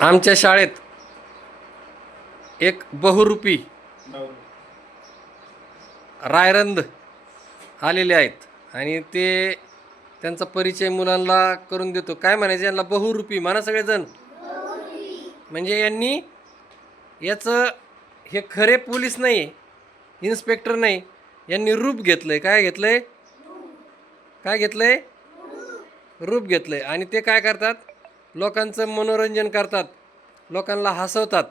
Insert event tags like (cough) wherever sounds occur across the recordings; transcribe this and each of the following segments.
आमच्या शाळेत एक बहुरूपी रायरंद आलेले आहेत. आणि ते त्यांचा परिचय मुलांना करून देतो. काय म्हणायचं? यांना बहुरूपी. म्हणा सगळेजण. म्हणजे यांनी याचं हे खरे पोलीस नाही इन्स्पेक्टर नाही यांनी रूप घेतलंय. काय घेतलंय? काय घेतलंय? रूप घेतलंय. आणि ते काय करतात? लोकांचं मनोरंजन करतात. लोकांना हसवतात.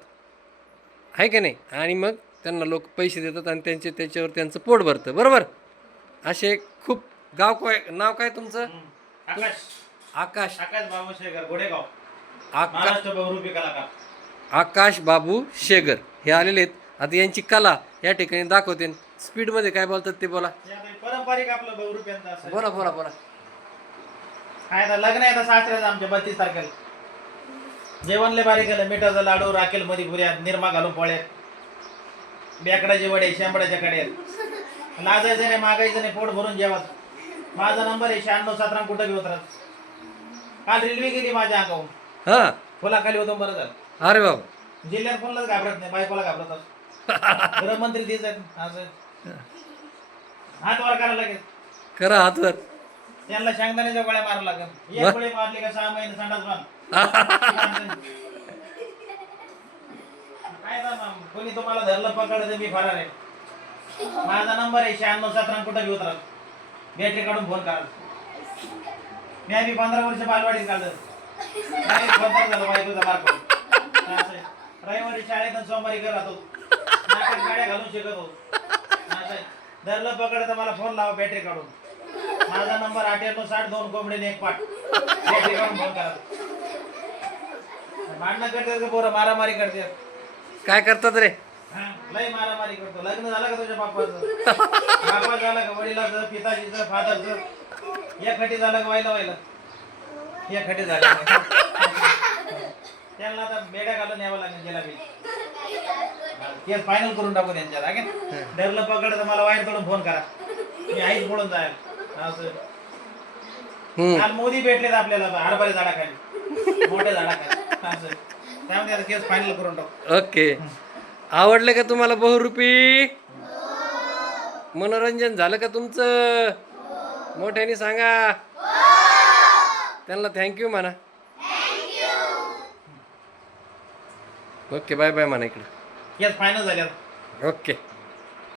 आहे की नाही? आणि मग त्यांना लोक पैसे देतात आणि त्यांचे त्याच्यावर त्यांचं पोट भरतं. बरोबर? असे खूप गाव काय नाव काय तुमचं? आकाश. आकाश. आकाश बाबू शेखर गोडेगाव आकाश. बाबू शेगर हे आलेले आहेत. आता यांची कला या ठिकाणी दाखवते. स्पीडमध्ये काय बोलतात ते बोला. पारंपरिक आपलं बोला बोला बोला. लग्न आहे आमच्या बत्तीस तारखेला. जेवणले बारीक केलं मिठाचा लाडू राखेल मध्ये पुऱ्या निरमा घालून पोळ्यात. बेकडाचे वडे शेंबड्याच्या कड्यात लाजायचं नाही मागायचं नाही पोट भरून जेवत माझा नंबर आहे शहाण्णव सतरा कुठं बी होतात काल रेल्वे गेली माझ्या अंगाहून हां. फुलाखाली होतो बरं झालं. अरे बाबा. जिल्ह्यात कोणालाच घाबरत नाही बायकोला घाबरतात (laughs) गृहमंत्री असं. हात वर करायला लागेल. करा हातवर. त्यांना शेंगदाण्याच्या गोळ्या मारावं लागेल. एक गोळी मारली का सहा महिने संडास बांध काय ना कोणी तुम्हाला धरलं पकडलं तर मी फरार आहे. माझा नंबर आहे शहाण्णव सतरा कुठं घेऊत राहत बॅटरी काढून फोन करा. मी आम्ही पंधरा वर्ष बालवाडीत काढलं. झालं बायकोचा मार्क. रविवारी शाळेत आणि सोमवारी करत होतो गाड्या घालून शिकत होतो. धरलं पकडलं तर मला फोन लावा बॅटरी काढून. माझा नंबर अठ्याण्णव साठ दोन कोंबडे एक पाठ. फोन करा. भांडणं करतात का पोरं? मारामारी करतात. काय करतात रे? हा, लय मारामारी करतो लग्न झालं का तुझ्या बापाचं? बापा झालं का वडिलाचं पिताजीचं फादरचं? एक खटी झालं का व्हायला व्हायला एक खटी झालं. त्यांना आता बेड्या घालून यावं लागेल गेला बी केस फायनल करून टाकू त्यांच्यात आहे? डरलं पकडलं तर मला वायर तोडून फोन करा. मी आईच असं हम्म. काल मोदी भेटलेत आपल्याला हरभरे झाडाखाली. मोठ्या झाडाखाली. असं. त्यामध्ये आता केस फायनल करून टाकू. ओके. आवडलं का तुम्हाला बहुरूपी? मनोरंजन झालं का तुमचं? मोठ्याने सांगा. त्यांना थँक्यू म्हणा. ओके बाय बाय म्हणा इकडं. फायनल झाले आता. ओके.